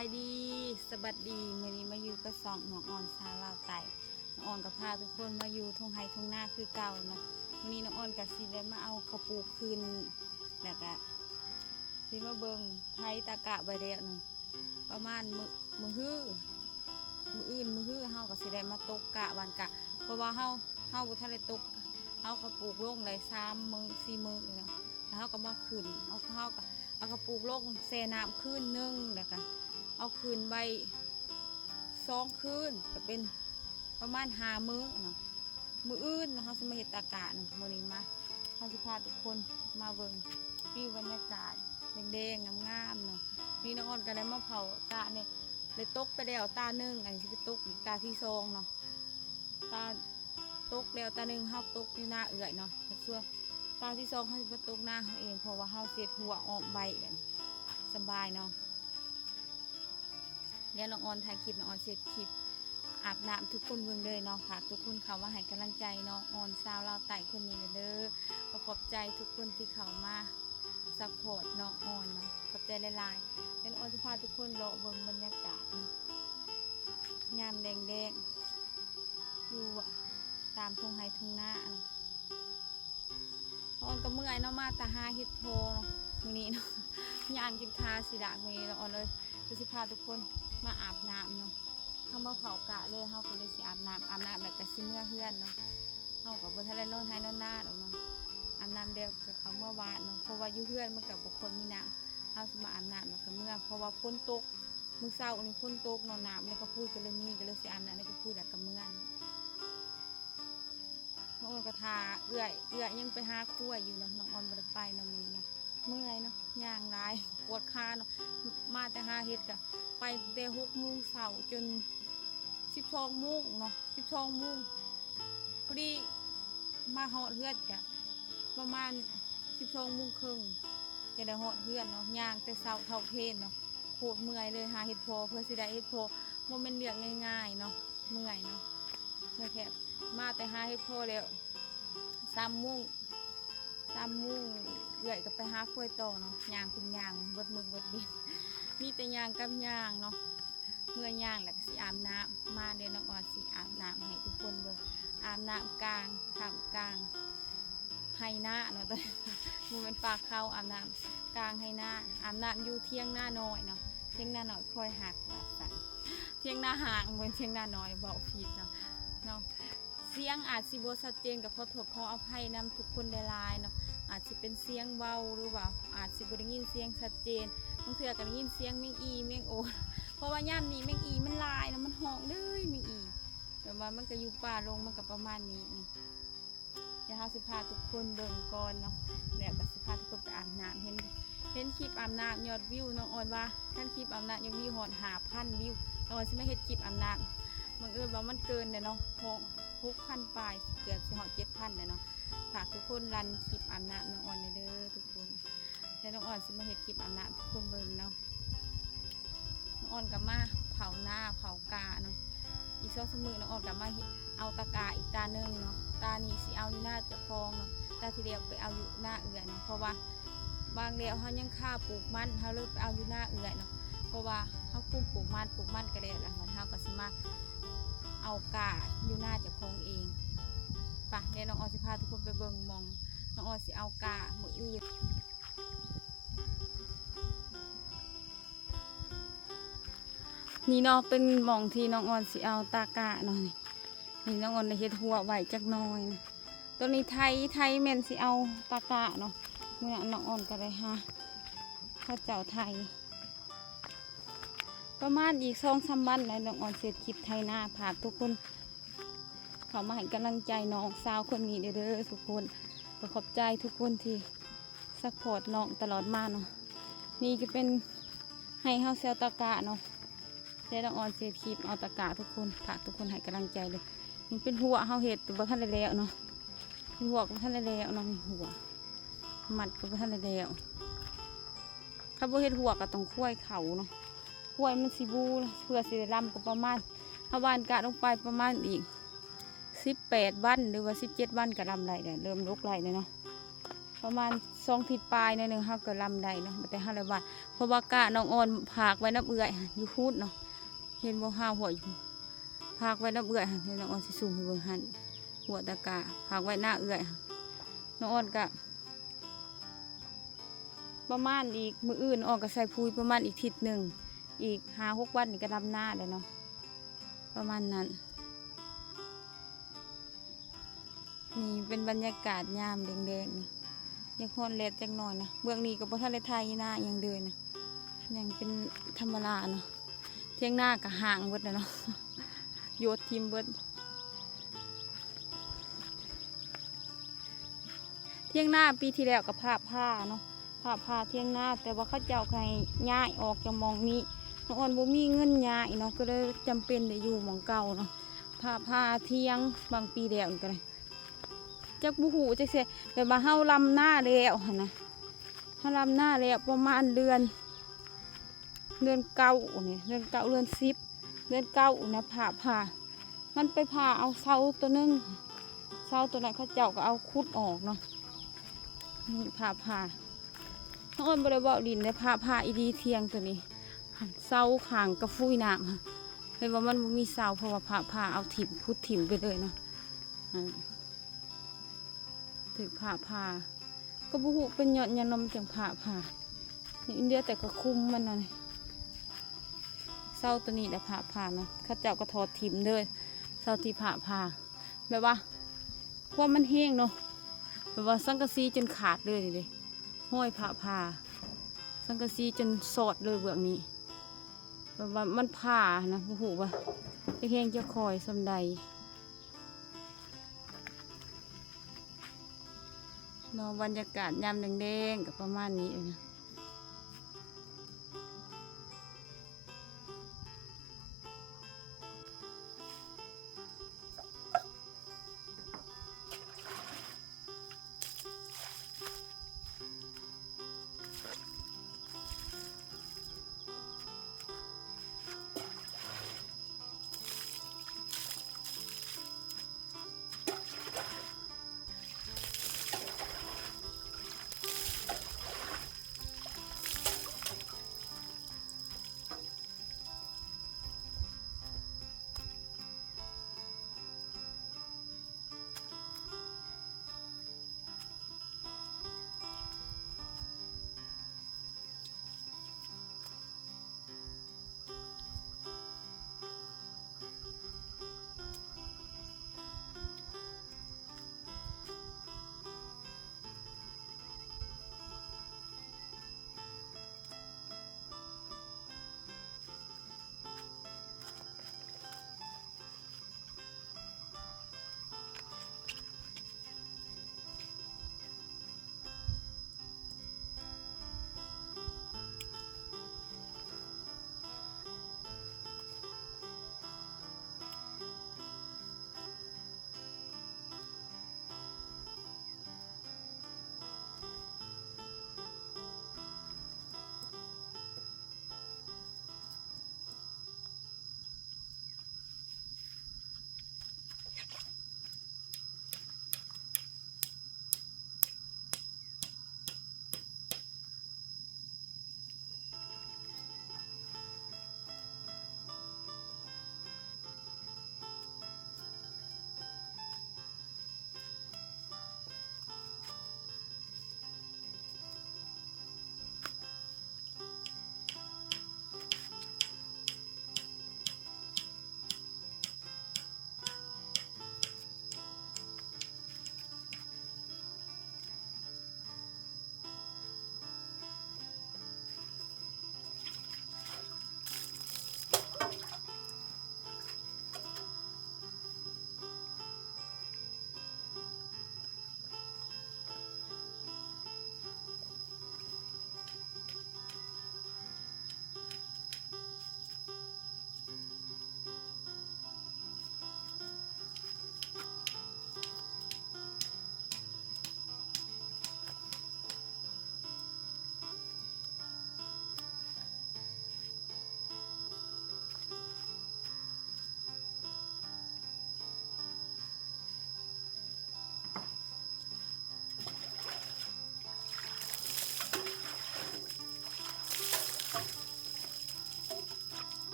ายดีสวัสดีมื้อนี้มาอยู่กับสองน้องออนสาวลาวไต่น้องออนกับพาทุกคนมาอยู่ทุ่งไร่ทุ่งนาคือเก่าเนาะมื้อนี้น้องออนกับสิได้มาเอาข้าวปลูกคืนแล้วก็สิมาเบิ่งไทยตะกะใบเดียวเนาะประมาณมื้อฮื้อมื้ออื่นมื้อฮื้อเฮาก็สิได้มาตกกะวันกะเพราะว่าเฮาบ่ทันได้ตกเฮาก็ปลูกลงได้3 มื้อ 4 มื้อเลยเนาะแล้วเฮาก็มาขึ้นเฮาก็เอากระปุกลงแช่น้ำคืนนึงแล้วก็เอาคืนใบ2 คืนก็เป็นประมาณ5 มื้อเนาะมื้ออื่นเขาจะมาเห็ดอากาศเนาะมื้อนี้มาเขาจะพาทุกคนมาเบิ่งวิวบรรยากาศแดงๆงามๆเนาะมีน้องอ่อนก็ได้มาเผากะเนี่ยเลยตกไปแล้วตาหนึ่งอันนี้จะตกอีกตาที่2เนาะตาตกแล้วตาหนึ่งเขาตกอยู่หน้าเอื่อยเนาะส่วนตาที่2เขาจะไปตกหน้าเขาเองเพราะว่าเขาเสียหัวออกใบแบบสบายเนาะแล้วน้องออนถ่ายคลิปน้องออนเสร็จคลิปอาบน้ำทุกคนเบิ่งเลยเนาะฝากทุกคนเข้ามาให้กำลังใจน้องออนสาวลาวไต่คนนี้เด้อขอบใจทุกคนที่เข้ามาซัพพอร์ตน้องออนเนาะขอบใจหลายๆแล้วน้องออนจะพาทุกคนเลาะเบิ่งบรรยากาศยามแดงๆอยู่ตามทุ่งไร่ทุ่งนาเนาะน้องออนก็เมื่อยเนาะมาแต่หาเฮ็ดโพเนาะมื้อนี้เนาะย่างกินคาสิดะมื้อนี้น้องออนเลยจะพาทุกคนมาอาบน้ำเนาะเขามาเผากะเลยเขาก็เลยสิอาบน้ำแบบกะซิเมื่อเพื่อนเนาะเขากับบนทะเลนอนไทยนอนหน้าเนาะอาบน้ำเดียวกับเขาเมื่อวานเนาะเพราะว่าอยู่เพื่อนมันกับบุคคลมีน้ำเขาจะมาอาบน้ำแล้วก็เมื่อเพราะว่าพ้นตกมือเศร้านี่พ้นตกนอนน้ำนี่ก็พูดกันเลยมีกันเลยสิอาบน้ำนี่ก็พูดแล้วก็เมื่อน้องออนก็ทาเอื่อยยังไปหาขั้วอยู่เนาะน้องออนบ่ได้ไปเนาะมือเนาะเมื่อยเนาะย่างร้ายปวดขาเนาะมาแต่หาเฮ็ดกะไปแต่6 โมงเช้าจน12 โมงเนาะ12 โมงพอดีมาหอดเฮือนกะประมาณ12 โมงครึ่งจะได้หอดเฮือนเนาะย่างแต่เช้าเท่าเพลนเนาะโคตรเมื่อยเลยหาเฮ็ดโพเพื่อสิได้เฮ็ดโพมันเป็นเรื่องง่ายๆเนาะเมื่อยเนาะเมื่อแค่มาแต่หาเฮ็ดโพแล้ว3 โมงเอื่อยก็ไปหาข้วยต่อเนาะย่างคุณย่างเบิดมือเบิดดินมีแต่ย่างกับย่างเนาะเมื่อย่างแล้วก็สิอาบน้ำมาเดี๋ยวน้องออนสิอาบน้ำให้ทุกคนเบิ่งอาบน้ำกลางท่ามกลางไฮนาเนาะตอนมันเป็นปากเข้าอาบน้ำกลางไฮนาอาบน้ำอยู่เที่ยงหน้าน้อยเนาะเที่ยงหน้าน้อยคอยหักแบบสั่นเที่ยงหน้าห่างเหมือนเที่ยงหน้าน้อยเบาผิดเนาะเสียงอาจสิบ่ชัดเจนกับขอโทษขออภัยนำทุกคนได้หลายเนาะอาจสิเป็นเสียงเบาหรือว่าอาจสิบ่ได้ยินเสียงชัดเจนบางเทื่อก็ได้ยินเสียงแมงอีแมงโอเพราะว่าย่ามนี้แมงอีมันลายนะมันห้องเลยแมงอีแบบว่ามันก็อยู่ป่าลงมันก็ประมาณนี้นะเดี๋ยวเราสิพาทุกคนเบิ่งก่อนเนาะแล้วก็สิพาทุกคนไปอาบน้ำเห็นคลิปอาบน้ำยอดวิวน้องออนว่าขั้นคลิปอาบน้ำยอดวิวหอด5,000 วิวน้องออนสิไม่เห็นคลิปอาบน้ำบางว่ามันเกินเลยเนาะ6,000 ปลายเกือบสิหอด7,000เลยเนาะฝากทุกคนรันคลิปอาบน้ำน้องออนเด้อทุกคนแล้วน้องออนสิมาเห็นคลิปอาบน้ำทุกคนเบิ่งเนาะน้องออนกับมาเผาหน้าเผากาเนาะอีก2 มื้อน้องออนกับมาเอาตะกาอีกตาหนึ่งเนาะตานี้สิเอาอยู่หน้าเจ้าของเนาะตาที่เดียวไปเอาอยู่หน้าเอื่อยเนาะเพราะว่าบางเดียวเขายังฆ่าปลูกมันเขาเลยไปเอาอยู่หน้าเอื่อยเนาะเพราะว่าเขาปลูกมันก็ได้แล้วเขาก็สิมาเอากาอยู่หน้าเจ้าของเองปะเดี๋ยวน้องออนสิพาทุกคนไปเบิ่งมองน้องออนสิเอากามืออื่นนี่เนาะเป็นหม่องที่น้องออนสิเอาตากะเนาะนี่น้องออนได้เฮ็ดหัวไหวจักน้อยตัวนี้ไทยแม่นสิเอาตากะเนาะเมื่อน้องออนก็ได้ฮะข้าวเจ้าไทยประมาณอีก2-3 วันแล้วน้องออนเสร็จคลิปไทยหน้าผากทุกคนเขามาให้กำลังใจน้องสาวคนนี้เด้อทุกคนขอบใจทุกคนที่ซัพพอร์ตน้องตลอดมาเนาะนี่จะเป็นให้เฮาเซลตากะเนาะได้น้องออนเสร็จคลิปเอาตากะทุกคนฝากทุกคนให้กำลังใจเลยนี่เป็นหัวเฮาเห็ดตัวบ่ทันได้แล้วเนาะเป็นหัวก็บ่ทันได้แล้วเนาะหัวมัดก็บ่ทันได้แล้วถ้าบ่เฮ็ดหัวก็ต้องคุ้ยเขาเนาะคุ้ยมันสิบูเพื่อสิได้ลำก็ประมาณเฮาหว่านกะลงไปประมาณอีก18 วันหรือว่า17 วันก็ลำไรเริ่มลุกไรเลยเนาะ ประมาณ2 ทิศปลายในหนึ่งเฮาก็ลำได้เนาะแต่เฮาเลยว่าเพราะว่ากะน้องอ่อนผากไว้น้ำเอื่อยอยู่พูดเนาะเห็นบ่ห้าวหัวอยู่ผากไว้น้ำเอื่อยเห็นน้องอ่อนสิสูงให้เบิ่งหันหัวตะกะผากไว้หน้าเอื่อยน้องอ่อนกะประมาณอีกมื้ออื่นอ่อนก็ใส่ปุ๋ยประมาณอีกทิศหนึ่งอีก5-6 วันนี่ก็ดำหน้าเลยเนาะประมาณนั้นนี่เป็นบรรยากาศยามแดงๆนี่ยังฮอนเล็ดจังหน่อยนะเบื้องนี้ก็บ่ทันได้ไทยหน้ายังเดินนะยังเป็นธรรมดาเนาะเที่ยงหน้าก็ห่างเบิดนะเนาะ โยดทีมเบิดเที่ยงหน้าปีที่แล้วกับผ้าเนาะผ้าเที่ยงหน้าแต่ว่าเขาเจ้าใครย้ายออกจากมองนี้น้องอ่อนบ่มีเงินย้ายเนาะก็เลยจำเป็นได้อยู่หมองเก่าเนาะผ้าเที่ยงบางปีแล้วก็เลยจักบุหูจักเสียแต่มาเฮาลำหน้าแล้วหั่นนะเฮาลำหน้าแล้วประมาณเดือนเก้าเนี่ยเดือนเก้าเดือน10เดือนเก้านะผ่ามันไปผ่าเอาเสาตัวนึงเสาตัวนั้นเขาเจ้าก็เอาคุดออกเนาะนี่ผ่าน้องอ้นบริบอกดินได้ผ่าอีดีเทียงตัวนี้เสาขางกระฟุ้ยน้ำค่ะเลยว่ามันมีเสาเพราะว่าผ่าเอาถิ่มคุดถิ่มไปเลยเนาะถึงผ่าก็บุหุเป็นหยอดยานมจังผ่าอินเดียแต่ก็คุ้มมันนะเศร้าตัวนี้แต่ผ่าเนาะข้าเจ้าก็ทอดถิ่มเลยเศร้าที่ผ่าแบบว่าพวกมันแห้งเนาะแบบว่าสังกะสีจนขาดเลยเลยห้อยผ่าสังกะสีจนสอดเลยเบื้องนี้แบบว่ามันผ่านะบุหุว่าจะแห้งจะคอยสำใดเนาะบรรยากาศยามแดงๆกับประมาณนี้นะ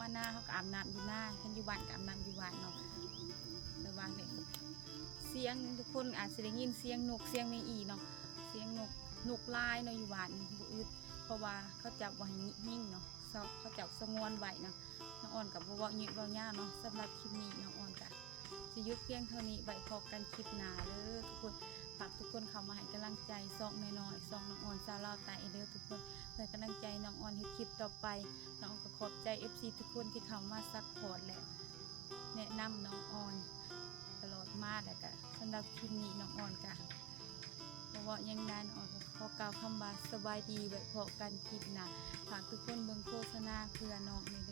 มาหน้าเขาก็อาบน้ำอยู่หน้าคันอยู่บ้านก็อาบน้ำอยู่บ้านเนาะแต่ว่าเนี่ยเสียงทุกคนอาจจะได้ยินเสียงนกเสียงแมงอีเนาะเสียงนกลายเนาะอยู่บ้านบ่อึดเพราะว่าเขาจับไว้ให้นิ่งเนาะเขาจับสงวนไว้เนาะน้องอ่อนกับบ่เว้ายืดเว้ายาวเนาะสำหรับคลิปนี้น้องอ่อนก็สิหยุดเพียงเท่านี้ไว้พบกันคลิปหน้าเด้อทุกคนฝากทุกคนเข้ามาให้กำลังใจซอกน้อยๆซอกน้องอ่อนสาวลาวใต้เด้อทุกคนเพื่อกำลังใจน้องอ่อนเฮ็ดคลิปต่อไปน้องก็ขอบใจ FC ทุกคนที่เข้ามาซัพพอร์ตและแนะนำน้องอ่อนตลอดมาแล้วก็สำหรับคลิปนี้น้องอ่อนก็บ่ว่ายังนานอ่อนก็ขอกล่าวคำว่าสบายดีไว้พบกันคลิปหน้าฝากทุกคนเบิ่งโฆษณาเพื่อน้องในเด้อ